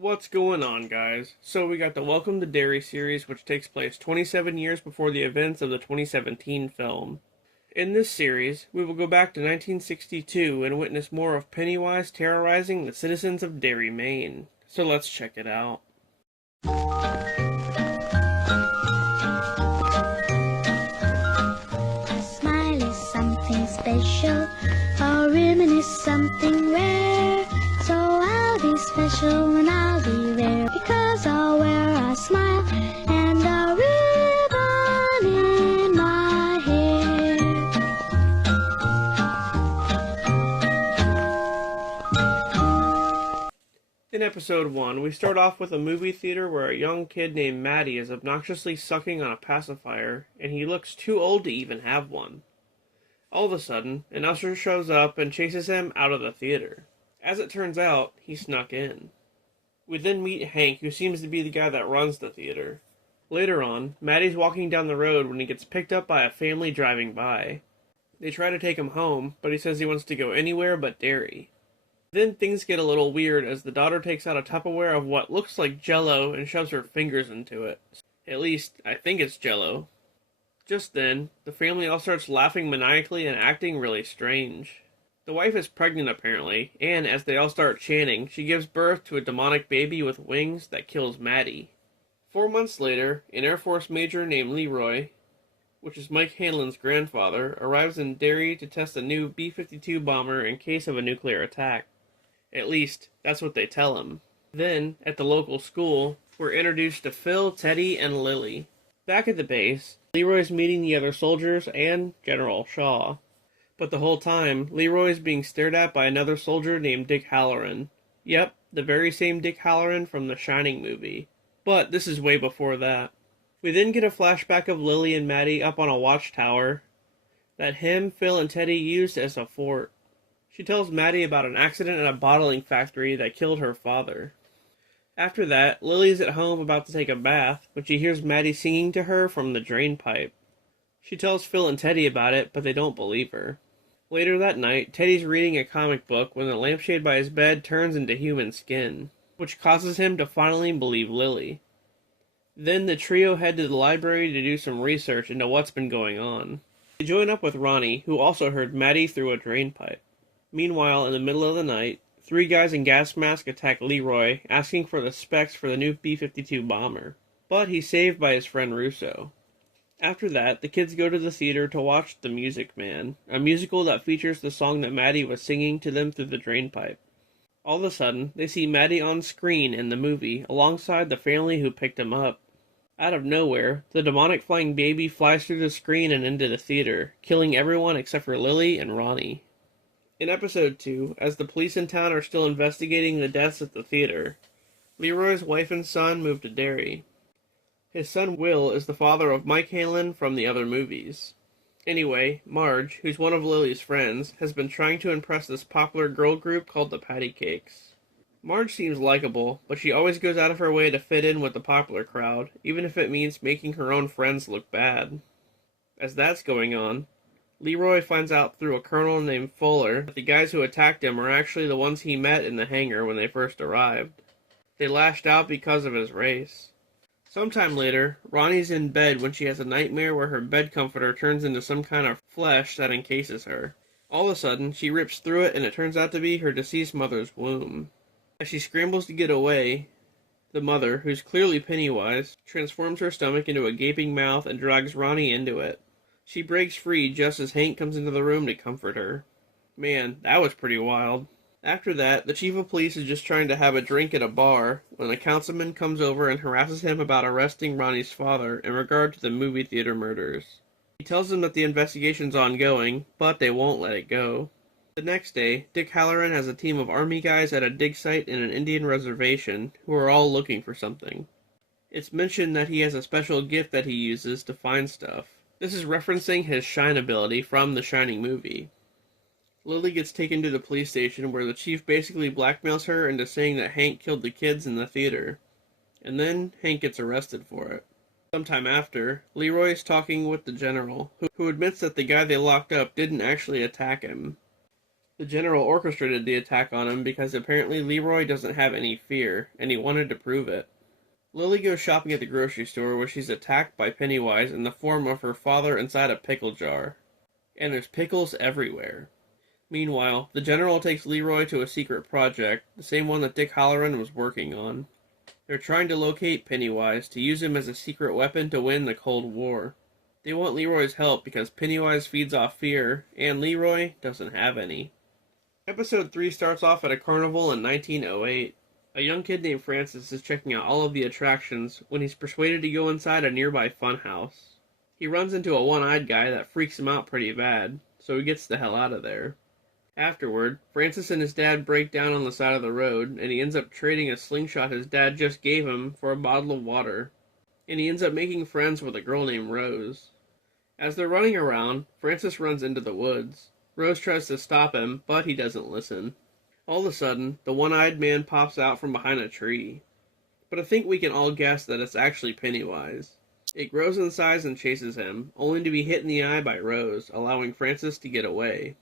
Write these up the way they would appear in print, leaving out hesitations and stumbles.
What's going on, guys? So we got the Welcome to Derry series, which takes place 27 years before the events of the 2017 film. In this series, we will go back to 1962 and witness more of Pennywise terrorizing the citizens of Derry, Maine. So let's check it out. A smile is something special, a ribbon is something rare. So I'll be special and I'll be rare, because I'll wear a smile and a ribbon in my hair. In episode 1, we start off with a movie theater where a young kid named Maddie is obnoxiously sucking on a pacifier, and he looks too old to even have one. All of a sudden, an usher shows up and chases him out of the theater. As it turns out, he snuck in. We then meet Hank, who seems to be the guy that runs the theater. Later on, Maddie's walking down the road when he gets picked up by a family driving by. They try to take him home, but he says he wants to go anywhere but Derry. Then things get a little weird as the daughter takes out a Tupperware of what looks like Jell-O and shoves her fingers into it. At least, I think it's Jell-O. Just then, the family all starts laughing maniacally and acting really strange. The wife is pregnant apparently, and as they all start chanting, she gives birth to a demonic baby with wings that kills Maddie. 4 months later, an Air Force major named Leroy, which is Mike Hanlon's grandfather, arrives in Derry to test a new B-52 bomber in case of a nuclear attack. At least, that's what they tell him. Then, at the local school, we're introduced to Phil, Teddy, and Lily. Back at the base, Leroy's meeting the other soldiers and General Shaw. But the whole time, Leroy is being stared at by another soldier named Dick Halloran. Yep, the very same Dick Halloran from the Shining movie. But this is way before that. We then get a flashback of Lily and Maddie up on a watchtower that him, Phil, and Teddy used as a fort. She tells Maddie about an accident at a bottling factory that killed her father. After that, Lily's at home about to take a bath when she hears Maddie singing to her from the drain pipe. She tells Phil and Teddy about it, but they don't believe her. Later that night, Teddy's reading a comic book when the lampshade by his bed turns into human skin, which causes him to finally believe Lily. Then the trio head to the library to do some research into what's been going on. They join up with Ronnie, who also heard Maddie through a drain pipe. Meanwhile, in the middle of the night, 3 guys in gas masks attack Leroy, asking for the specs for the new B-52 bomber. But he's saved by his friend Russo. After that, the kids go to the theater to watch The Music Man, a musical that features the song that Maddie was singing to them through the drain pipe. All of a sudden, they see Maddie on screen in the movie, alongside the family who picked him up. Out of nowhere, the demonic flying baby flies through the screen and into the theater, killing everyone except for Lily and Ronnie. In episode 2, as the police in town are still investigating the deaths at the theater, Leroy's wife and son move to Derry. His son Will is the father of Mike Hanlon from the other movies. Anyway, Marge, who's one of Lily's friends, has been trying to impress this popular girl group called the Patty Cakes. Marge seems likable, but she always goes out of her way to fit in with the popular crowd, even if it means making her own friends look bad. As that's going on, Leroy finds out through a colonel named Fuller that the guys who attacked him are actually the ones he met in the hangar when they first arrived. They lashed out because of his race. Sometime later, Ronnie's in bed when she has a nightmare where her bed comforter turns into some kind of flesh that encases her. All of a sudden, she rips through it and it turns out to be her deceased mother's womb. As she scrambles to get away, the mother, who's clearly Pennywise, transforms her stomach into a gaping mouth and drags Ronnie into it. She breaks free just as Hank comes into the room to comfort her. Man, that was pretty wild. After that, the chief of police is just trying to have a drink at a bar when a councilman comes over and harasses him about arresting Ronnie's father in regard to the movie theater murders. He tells them that the investigation's ongoing, but they won't let it go. The next day, Dick Halloran has a team of army guys at a dig site in an Indian reservation who are all looking for something. It's mentioned that he has a special gift that he uses to find stuff. This is referencing his shine ability from the Shining movie. Lily gets taken to the police station where the chief basically blackmails her into saying that Hank killed the kids in the theater. And then Hank gets arrested for it. Sometime after, Leroy is talking with the general, who admits that the guy they locked up didn't actually attack him. The general orchestrated the attack on him because apparently Leroy doesn't have any fear, and he wanted to prove it. Lily goes shopping at the grocery store where she's attacked by Pennywise in the form of her father inside a pickle jar. And there's pickles everywhere. Meanwhile, the general takes Leroy to a secret project, the same one that Dick Halloran was working on. They're trying to locate Pennywise to use him as a secret weapon to win the Cold War. They want Leroy's help because Pennywise feeds off fear, and Leroy doesn't have any. Episode 3 starts off at a carnival in 1908. A young kid named Francis is checking out all of the attractions when he's persuaded to go inside a nearby funhouse. He runs into a one-eyed guy that freaks him out pretty bad, so he gets the hell out of there. Afterward, Francis and his dad break down on the side of the road, and he ends up trading a slingshot his dad just gave him for a bottle of water. And he ends up making friends with a girl named Rose. As they're running around, Francis runs into the woods. Rose tries to stop him, but he doesn't listen. All of a sudden, the one-eyed man pops out from behind a tree. But I think we can all guess that it's actually Pennywise. It grows in size and chases him, only to be hit in the eye by Rose, allowing Francis to get away.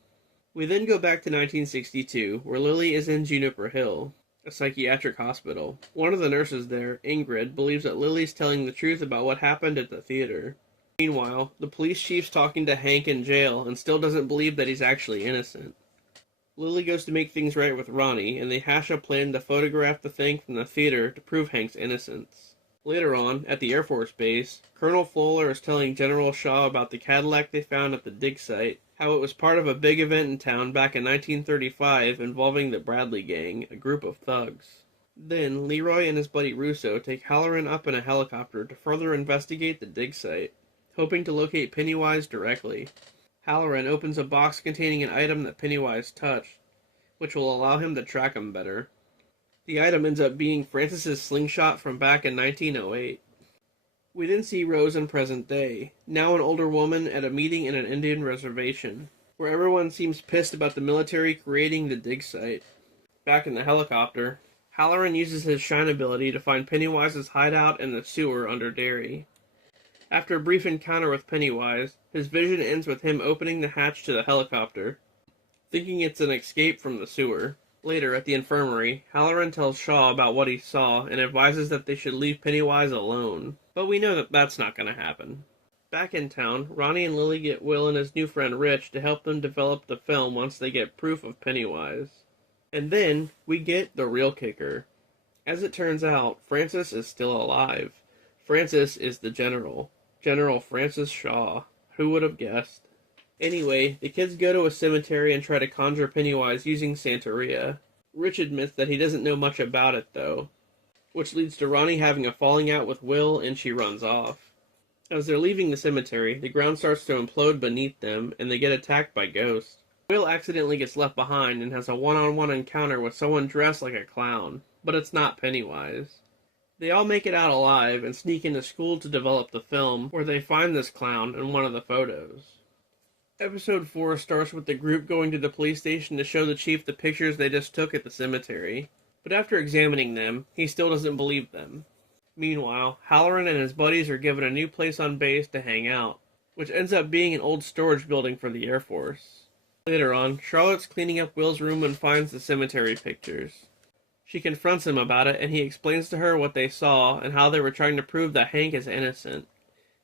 We then go back to 1962, where Lily is in Juniper Hill, a psychiatric hospital. One of the nurses there, Ingrid, believes that Lily's telling the truth about what happened at the theater. Meanwhile, the police chief's talking to Hank in jail and still doesn't believe that he's actually innocent. Lily goes to make things right with Ronnie, and they hash a plan to photograph the thing from the theater to prove Hank's innocence. Later on, at the Air Force Base, Colonel Fuller is telling General Shaw about the Cadillac they found at the dig site, how it was part of a big event in town back in 1935 involving the Bradley Gang, a group of thugs. Then, Leroy and his buddy Russo take Halloran up in a helicopter to further investigate the dig site, hoping to locate Pennywise directly. Halloran opens a box containing an item that Pennywise touched, which will allow him to track him better. The item ends up being Francis's slingshot from back in 1908. We then see Rose in present day, now an older woman at a meeting in an Indian reservation, where everyone seems pissed about the military creating the dig site. Back in the helicopter, Halloran uses his shine ability to find Pennywise's hideout in the sewer under Derry. After a brief encounter with Pennywise, his vision ends with him opening the hatch to the helicopter, thinking it's an escape from the sewer. Later, at the infirmary, Halloran tells Shaw about what he saw and advises that they should leave Pennywise alone. But we know that that's not going to happen. Back in town, Ronnie and Lily get Will and his new friend Rich to help them develop the film once they get proof of Pennywise. And then, we get the real kicker. As it turns out, Francis is still alive. Francis is the general. General Francis Shaw. Who would have guessed? Anyway, the kids go to a cemetery and try to conjure Pennywise using Santeria. Rich admits that he doesn't know much about it, though, which leads to Ronnie having a falling out with Will, and she runs off. As they're leaving the cemetery, the ground starts to implode beneath them, and they get attacked by ghosts. Will accidentally gets left behind and has a one-on-one encounter with someone dressed like a clown, but it's not Pennywise. They all make it out alive and sneak into school to develop the film, where they find this clown in one of the photos. Episode 4 starts with the group going to the police station to show the chief the pictures they just took at the cemetery, but after examining them, he still doesn't believe them. Meanwhile, Halloran and his buddies are given a new place on base to hang out, which ends up being an old storage building for the Air Force. Later on, Charlotte's cleaning up Will's room and finds the cemetery pictures. She confronts him about it, and he explains to her what they saw and how they were trying to prove that Hank is innocent,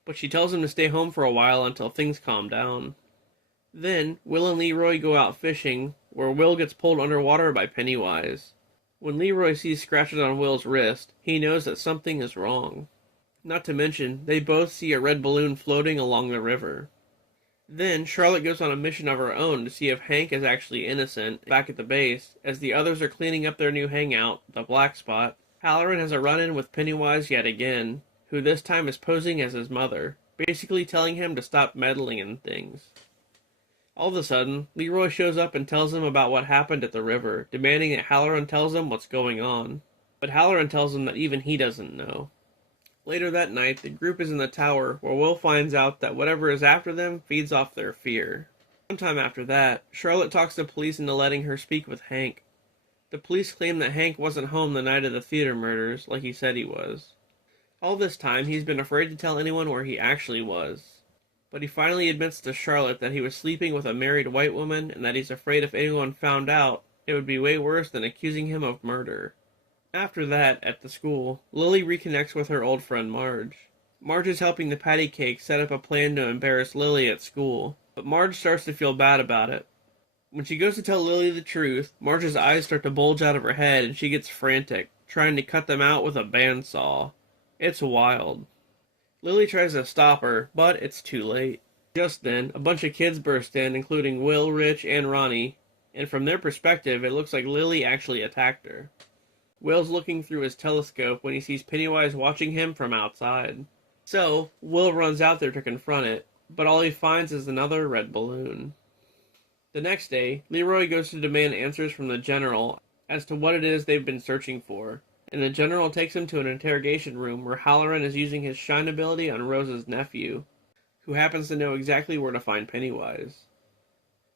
but she tells him to stay home for a while until things calm down. Then, Will and Leroy go out fishing, where Will gets pulled underwater by Pennywise. When Leroy sees scratches on Will's wrist, he knows that something is wrong. Not to mention, they both see a red balloon floating along the river. Then, Charlotte goes on a mission of her own to see if Hank is actually innocent back at the base, as the others are cleaning up their new hangout, the Black Spot. Halloran has a run-in with Pennywise yet again, who this time is posing as his mother, basically telling him to stop meddling in things. All of a sudden, Leroy shows up and tells him about what happened at the river, demanding that Halloran tells him what's going on. But Halloran tells him that even he doesn't know. Later that night, the group is in the tower, where Will finds out that whatever is after them feeds off their fear. Sometime after that, Charlotte talks the police into letting her speak with Hank. The police claim that Hank wasn't home the night of the theater murders, like he said he was. All this time, he's been afraid to tell anyone where he actually was. But he finally admits to Charlotte that he was sleeping with a married white woman and that he's afraid if anyone found out, it would be way worse than accusing him of murder. After that, at the school, Lily reconnects with her old friend Marge. Marge is helping the patty cake set up a plan to embarrass Lily at school, but Marge starts to feel bad about it. When she goes to tell Lily the truth, Marge's eyes start to bulge out of her head and she gets frantic, trying to cut them out with a bandsaw. It's wild. Lily tries to stop her, but it's too late. Just then, a bunch of kids burst in, including Will, Rich, and Ronnie, and from their perspective, it looks like Lily actually attacked her. Will's looking through his telescope when he sees Pennywise watching him from outside. So, Will runs out there to confront it, but all he finds is another red balloon. The next day, Leroy goes to demand answers from the General as to what it is they've been searching for, and the General takes him to an interrogation room where Halloran is using his shine ability on Rose's nephew, who happens to know exactly where to find Pennywise.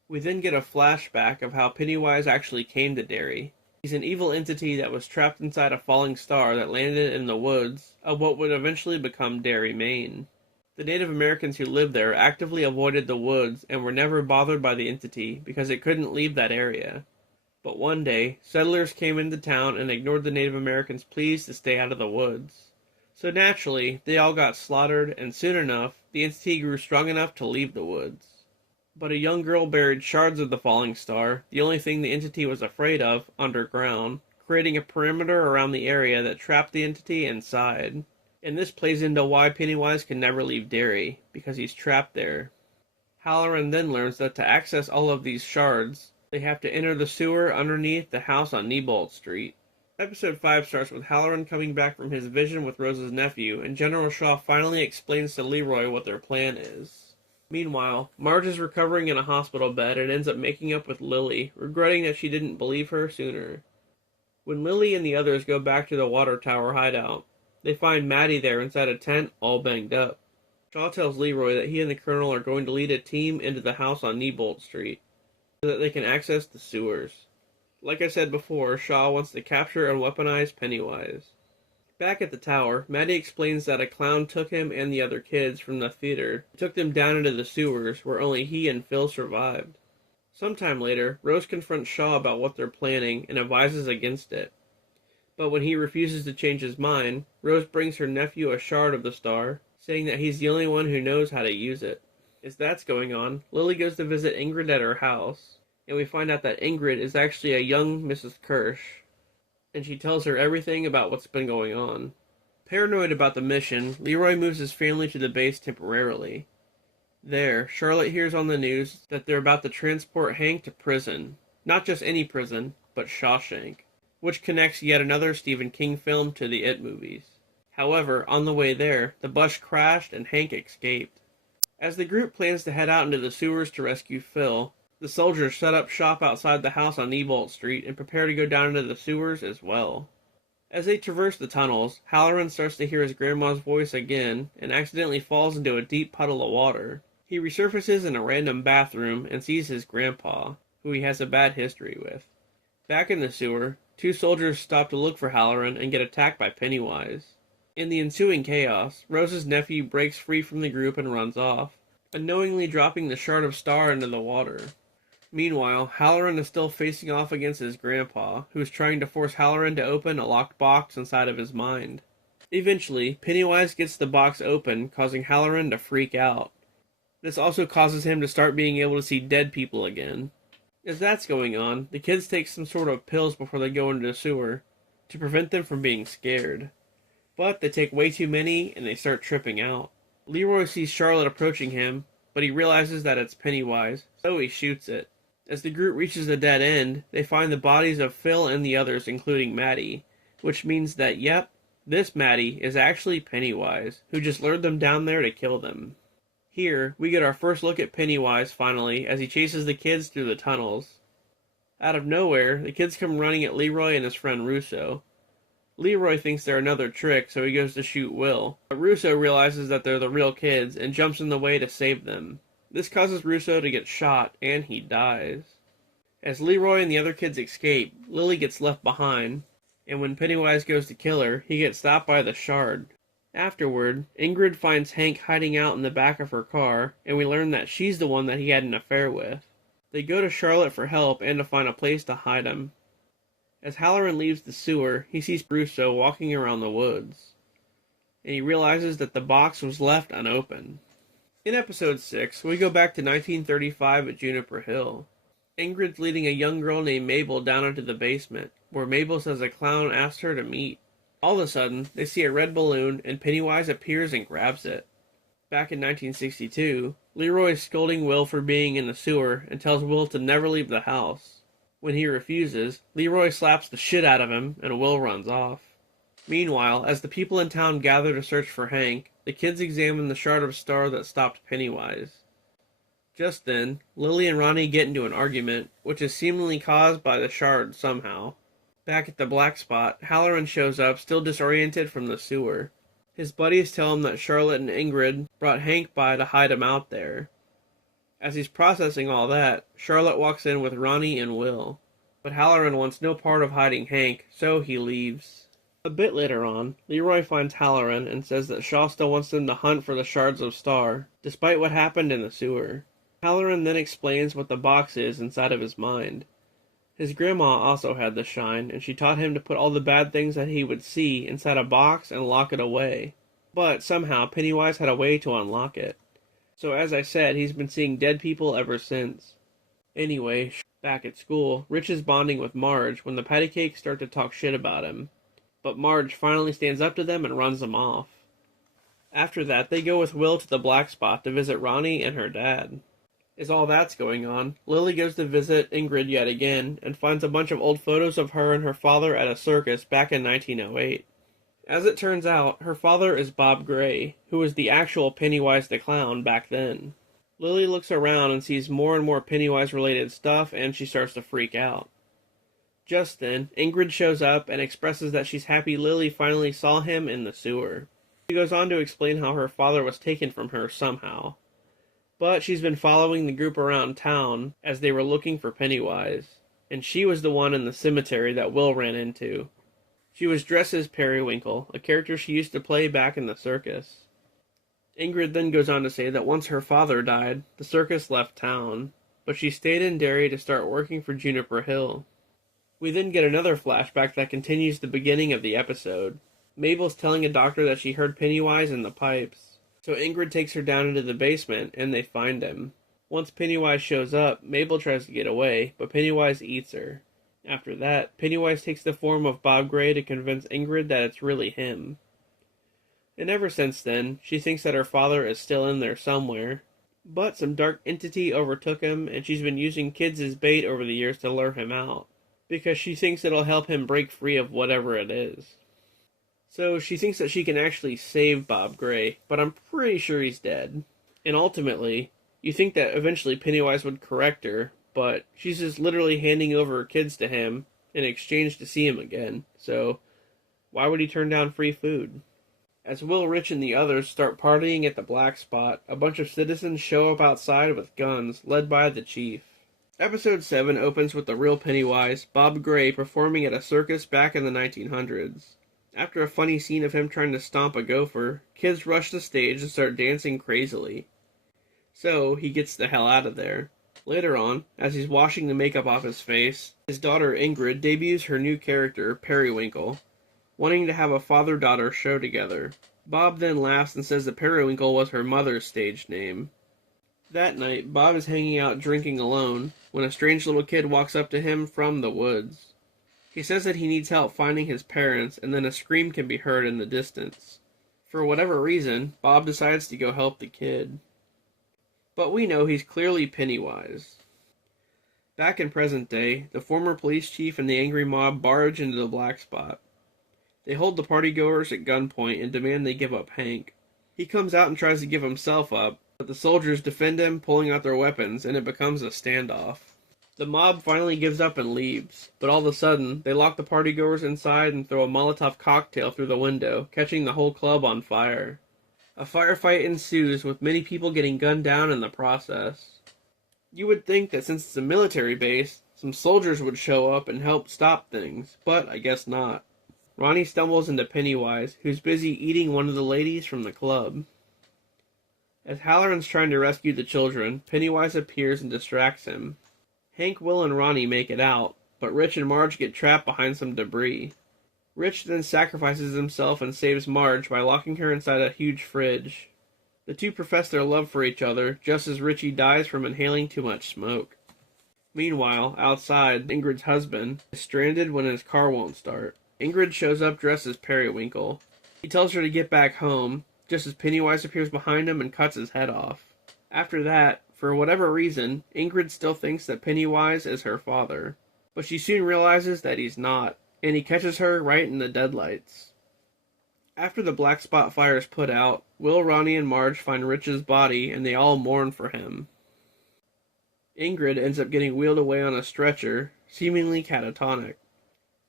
We then get a flashback of how Pennywise actually came to Derry. He's an evil entity that was trapped inside a falling star that landed in the woods of what would eventually become Derry, Maine. The Native Americans who lived there actively avoided the woods and were never bothered by the entity because it couldn't leave that area. But one day, settlers came into town and ignored the Native Americans' pleas to stay out of the woods. So naturally, they all got slaughtered, and soon enough, the entity grew strong enough to leave the woods. But a young girl buried shards of the falling star, the only thing the entity was afraid of, underground, creating a perimeter around the area that trapped the entity inside. And this plays into why Pennywise can never leave Derry, because he's trapped there. Halloran then learns that to access all of these shards, they have to enter the sewer underneath the house on Neibolt Street. Episode 5 starts with Halloran coming back from his vision with Rose's nephew, and General Shaw finally explains to Leroy what their plan is. Meanwhile, Marge is recovering in a hospital bed and ends up making up with Lily, regretting that she didn't believe her sooner. When Lily and the others go back to the water tower hideout, they find Maddie there inside a tent, all banged up. Shaw tells Leroy that he and the Colonel are going to lead a team into the house on Neibolt Street, so that they can access the sewers. Like I said before, Shaw wants to capture and weaponize Pennywise. Back at the tower, Maddie explains that a clown took him and the other kids from the theater and took them down into the sewers where only he and Phil survived. Sometime later, Rose confronts Shaw about what they're planning and advises against it. But when he refuses to change his mind, Rose brings her nephew a shard of the star, saying that he's the only one who knows how to use it. As that's going on, Lily goes to visit Ingrid at her house, and we find out that Ingrid is actually a young Mrs. Kirsch, and she tells her everything about what's been going on. Paranoid about the mission, Leroy moves his family to the base temporarily. There, Charlotte hears on the news that they're about to transport Hank to prison. Not just any prison, but Shawshank, which connects yet another Stephen King film to the It movies. However, on the way there, the bus crashed and Hank escaped. As the group plans to head out into the sewers to rescue Phil, the soldiers set up shop outside the house on Neibolt Street and prepare to go down into the sewers as well. As they traverse the tunnels, Halloran starts to hear his grandma's voice again and accidentally falls into a deep puddle of water. He resurfaces in a random bathroom and sees his grandpa, who he has a bad history with. Back in the sewer, two soldiers stop to look for Halloran and get attacked by Pennywise. In the ensuing chaos, Rose's nephew breaks free from the group and runs off, unknowingly dropping the shard of star into the water. Meanwhile, Halloran is still facing off against his grandpa, who is trying to force Halloran to open a locked box inside of his mind. Eventually, Pennywise gets the box open, causing Halloran to freak out. This also causes him to start being able to see dead people again. As that's going on, the kids take some sort of pills before they go into the sewer, to prevent them from being scared. But they take way too many, and they start tripping out. Leroy sees Charlotte approaching him, but he realizes that it's Pennywise, so he shoots it. As the group reaches a dead end, they find the bodies of Phil and the others, including Maddie, which means that, yep, this Maddie is actually Pennywise, who just lured them down there to kill them. Here, we get our first look at Pennywise, finally, as he chases the kids through the tunnels. Out of nowhere, the kids come running at Leroy and his friend Russo. Leroy thinks they're another trick, so he goes to shoot Will, but Russo realizes that they're the real kids and jumps in the way to save them. This causes Russo to get shot, and he dies. As Leroy and the other kids escape, Lily gets left behind, and when Pennywise goes to kill her, he gets stopped by the shard. Afterward, Ingrid finds Hank hiding out in the back of her car, and we learn that she's the one that he had an affair with. They go to Charlotte for help and to find a place to hide him. As Halloran leaves the sewer, he sees Russo walking around the woods, and he realizes that the box was left unopened. In episode 6, we go back to 1935 at Juniper Hill. Ingrid's leading a young girl named Mabel down into the basement, where Mabel says a clown asked her to meet. All of a sudden, they see a red balloon, and Pennywise appears and grabs it. Back in 1962, Leroy is scolding Will for being in the sewer and tells Will to never leave the house. When he refuses, Leroy slaps the shit out of him, and Will runs off. Meanwhile, as the people in town gather to search for Hank, the kids examine the shard of star that stopped Pennywise. Just then, Lily and Ronnie get into an argument, which is seemingly caused by the shard somehow. Back at the black spot, Halloran shows up, still disoriented from the sewer. His buddies tell him that Charlotte and Ingrid brought Hank by to hide him out there. As he's processing all that, Charlotte walks in with Ronnie and Will. But Halloran wants no part of hiding Hank, so he leaves. A bit later on, Leroy finds Halloran and says that Shasta wants them to hunt for the shards of star, despite what happened in the sewer. Halloran then explains what the box is inside of his mind. His grandma also had the shine, and she taught him to put all the bad things that he would see inside a box and lock it away. But somehow Pennywise had a way to unlock it. So as I said, he's been seeing dead people ever since. Anyway, back at school, Rich is bonding with Marge when the patty cakes start to talk shit about him. But Marge finally stands up to them and runs them off. After that, they go with Will to the black spot to visit Ronnie and her dad. As all that's going on, Lily goes to visit Ingrid yet again, and finds a bunch of old photos of her and her father at a circus back in 1908. As it turns out, her father is Bob Gray, who was the actual Pennywise the Clown back then. Lily looks around and sees more and more Pennywise-related stuff, and she starts to freak out. Just then, Ingrid shows up and expresses that she's happy Lily finally saw him in the sewer. She goes on to explain how her father was taken from her somehow. But she's been following the group around town as they were looking for Pennywise, and she was the one in the cemetery that Will ran into. She was dressed as Periwinkle, a character she used to play back in the circus. Ingrid then goes on to say that once her father died, the circus left town, but she stayed in Derry to start working for Juniper Hill. We then get another flashback that continues the beginning of the episode. Mabel's telling a doctor that she heard Pennywise in the pipes. So Ingrid takes her down into the basement, and they find him. Once Pennywise shows up, Mabel tries to get away, but Pennywise eats her. After that, Pennywise takes the form of Bob Gray to convince Ingrid that it's really him. And ever since then, she thinks that her father is still in there somewhere. But some dark entity overtook him, and she's been using kids as bait over the years to lure him out, because she thinks it'll help him break free of whatever it is. So she thinks that she can actually save Bob Gray, but I'm pretty sure he's dead. And ultimately, you think that eventually Pennywise would correct her, but she's just literally handing over her kids to him in exchange to see him again. So why would he turn down free food? As Will, Rich, and the others start partying at the black spot, a bunch of citizens show up outside with guns, led by the chief. Episode 7 opens with the real Pennywise, Bob Gray, performing at a circus back in the 1900s. After a funny scene of him trying to stomp a gopher, kids rush the stage and start dancing crazily. So, he gets the hell out of there. Later on, as he's washing the makeup off his face, his daughter Ingrid debuts her new character, Periwinkle, wanting to have a father-daughter show together. Bob then laughs and says that Periwinkle was her mother's stage name. That night, Bob is hanging out drinking alone, when a strange little kid walks up to him from the woods. He says that he needs help finding his parents, and then a scream can be heard in the distance. For whatever reason, Bob decides to go help the kid. But we know he's clearly Pennywise. Back in present day, the former police chief and the angry mob barge into the black spot. They hold the partygoers at gunpoint and demand they give up Hank. He comes out and tries to give himself up, but the soldiers defend him, pulling out their weapons, and it becomes a standoff. The mob finally gives up and leaves, but all of a sudden, they lock the partygoers inside and throw a Molotov cocktail through the window, catching the whole club on fire. A firefight ensues, with many people getting gunned down in the process. You would think that since it's a military base, some soldiers would show up and help stop things, but I guess not. Ronnie stumbles into Pennywise, who's busy eating one of the ladies from the club. As Halloran's trying to rescue the children, Pennywise appears and distracts him. Hank, Will, and Ronnie make it out, but Rich and Marge get trapped behind some debris. Rich then sacrifices himself and saves Marge by locking her inside a huge fridge. The two profess their love for each other, just as Richie dies from inhaling too much smoke. Meanwhile, outside, Ingrid's husband is stranded when his car won't start. Ingrid shows up dressed as Periwinkle. He tells her to get back home, just as Pennywise appears behind him and cuts his head off. After that, for whatever reason, Ingrid still thinks that Pennywise is her father. But she soon realizes that he's not, and he catches her right in the deadlights. After the black spot fire is put out, Will, Ronnie, and Marge find Rich's body, and they all mourn for him. Ingrid ends up getting wheeled away on a stretcher, seemingly catatonic.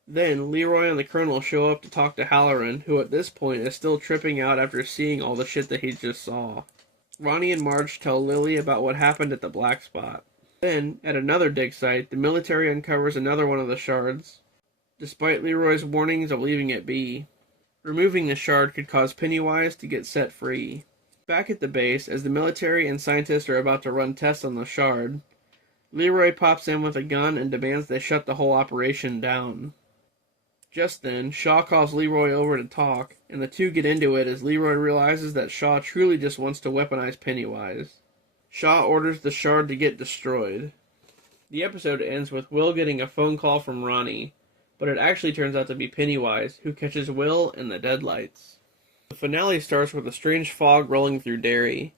Then, Leroy and the Colonel show up to talk to Halloran, who at this point is still tripping out after seeing all the shit that he just saw. Ronnie and Marge tell Lily about what happened at the black spot. Then, at another dig site, the military uncovers another one of the shards, despite Leroy's warnings of leaving it be. Removing the shard could cause Pennywise to get set free. Back at the base, as the military and scientists are about to run tests on the shard, Leroy pops in with a gun and demands they shut the whole operation down. Just then, Shaw calls Leroy over to talk, and the two get into it as Leroy realizes that Shaw truly just wants to weaponize Pennywise. Shaw orders the shard to get destroyed. The episode ends with Will getting a phone call from Ronnie, but it actually turns out to be Pennywise, who catches Will in the deadlights. The finale starts with a strange fog rolling through Derry.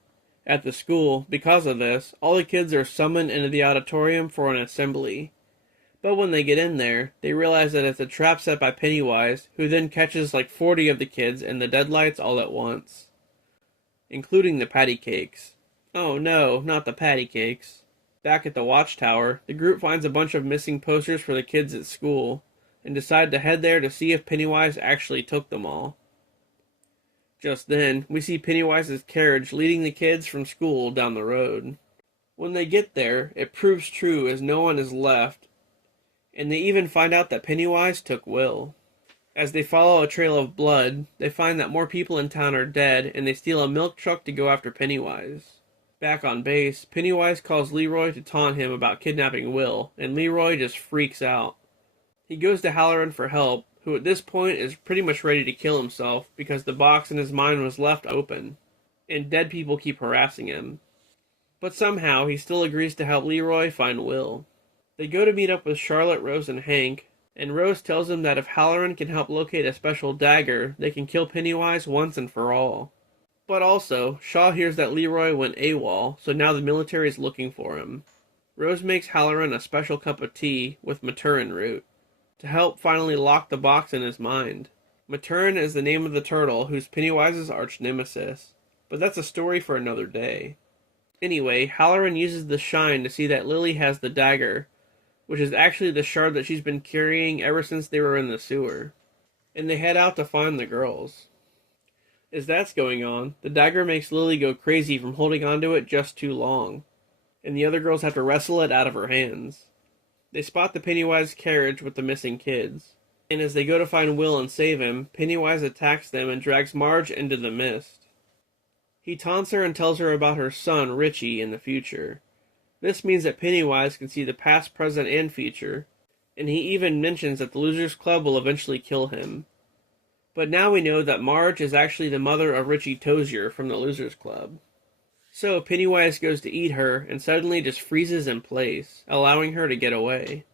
At the school, because of this, all the kids are summoned into the auditorium for an assembly. But when they get in there, they realize that it's a trap set by Pennywise, who then catches like 40 of the kids in the deadlights all at once, including the patty cakes. Oh no, not the patty cakes. Back at the watchtower, the group finds a bunch of missing posters for the kids at school, and decide to head there to see if Pennywise actually took them all. Just then, we see Pennywise's carriage leading the kids from school down the road. When they get there, it proves true as no one is left, and they even find out that Pennywise took Will. As they follow a trail of blood, they find that more people in town are dead, and they steal a milk truck to go after Pennywise. Back on base, Pennywise calls Leroy to taunt him about kidnapping Will, and Leroy just freaks out. He goes to Halloran for help, who at this point is pretty much ready to kill himself because the box in his mind was left open, and dead people keep harassing him. But somehow he still agrees to help Leroy find Will. They go to meet up with Charlotte, Rose, and Hank, and Rose tells him that if Halloran can help locate a special dagger, they can kill Pennywise once and for all. But also, Shaw hears that Leroy went AWOL, so now the military is looking for him. Rose makes Halloran a special cup of tea with maturin root, to help finally lock the box in his mind. Maturin is the name of the turtle who's Pennywise's arch-nemesis, but that's a story for another day. Anyway, Halloran uses the shine to see that Lily has the dagger, which is actually the shard that she's been carrying ever since they were in the sewer, and they head out to find the girls. As that's going on, the dagger makes Lily go crazy from holding onto it just too long, and the other girls have to wrestle it out of her hands. They spot the Pennywise carriage with the missing kids, and as they go to find Will and save him, Pennywise attacks them and drags Marge into the mist. He taunts her and tells her about her son, Richie, in the future. This means that Pennywise can see the past, present, and future, and he even mentions that the Losers Club will eventually kill him. But now we know that Marge is actually the mother of Richie Tozier from the Losers Club. So Pennywise goes to eat her and suddenly just freezes in place, allowing her to get away.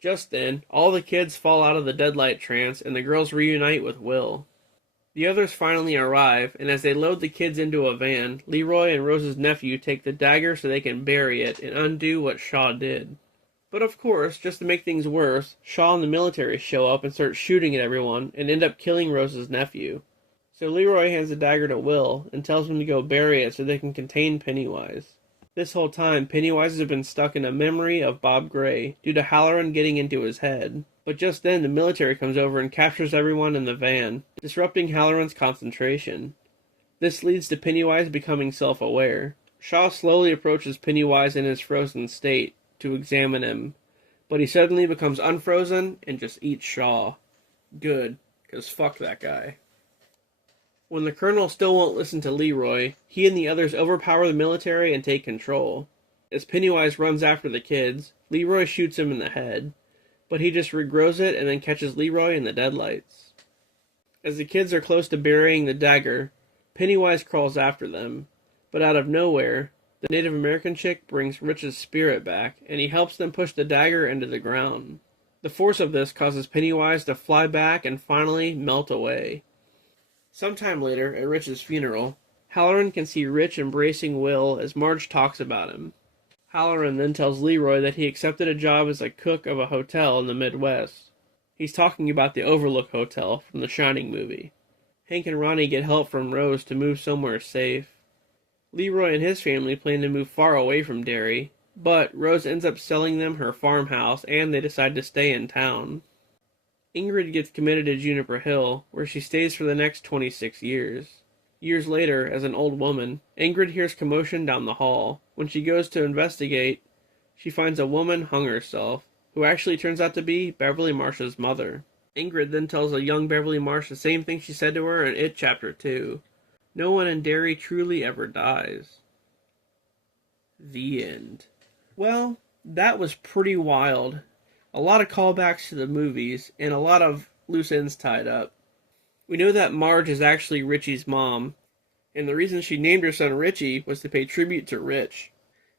Just then, all the kids fall out of the deadlight trance and the girls reunite with Will. The others finally arrive, and as they load the kids into a van, Leroy and Rose's nephew take the dagger so they can bury it and undo what Shaw did. But of course, just to make things worse, Shaw and the military show up and start shooting at everyone and end up killing Rose's nephew. So Leroy hands the dagger to Will and tells him to go bury it so they can contain Pennywise. This whole time, Pennywise has been stuck in a memory of Bob Gray due to Halloran getting into his head. But just then, the military comes over and captures everyone in the van, disrupting Halloran's concentration. This leads to Pennywise becoming self-aware. Shaw slowly approaches Pennywise in his frozen state to examine him, but he suddenly becomes unfrozen and just eats Shaw. Good. because fuck that guy. When the colonel still won't listen to Leroy, he and the others overpower the military and take control. As Pennywise runs after the kids, Leroy shoots him in the head, but he just regrows it and then catches Leroy in the deadlights. As the kids are close to burying the dagger, Pennywise crawls after them, but out of nowhere, the Native American chick brings Rich's spirit back, and he helps them push the dagger into the ground. The force of this causes Pennywise to fly back and finally melt away. Sometime later, at Rich's funeral, Halloran can see Rich embracing Will as Marge talks about him. Halloran then tells Leroy that he accepted a job as a cook of a hotel in the Midwest. He's talking about the Overlook Hotel from the Shining movie. Hank and Ronnie get help from Rose to move somewhere safe. Leroy and his family plan to move far away from Derry, but Rose ends up selling them her farmhouse and they decide to stay in town. Ingrid gets committed to Juniper Hill, where she stays for the next 26 years. Years later, as an old woman, Ingrid hears commotion down the hall. When she goes to investigate, she finds a woman hung herself, who actually turns out to be Beverly Marsh's mother. Ingrid then tells a young Beverly Marsh the same thing she said to her in It Chapter 2. No one in Derry truly ever dies. The end. Well, that was pretty wild. A lot of callbacks to the movies, and a lot of loose ends tied up. We know that Marge is actually Richie's mom, and the reason she named her son Richie was to pay tribute to Rich.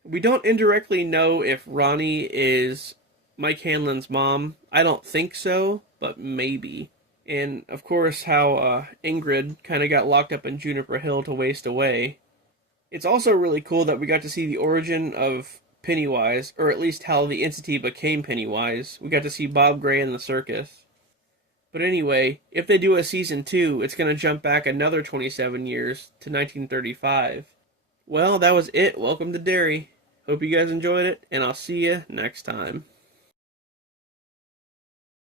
We don't indirectly know if Ronnie is Mike Hanlon's mom. I don't think so, but maybe. And, of course, how Ingrid kind of got locked up in Juniper Hill to waste away. It's also really cool that we got to see the origin of Pennywise, or at least how the entity became Pennywise. We got to see Bob Gray in the circus. But anyway, if they do a season 2, it's going to jump back another 27 years to 1935. Well, that was it. Welcome to Derry. Hope you guys enjoyed it, and I'll see you next time.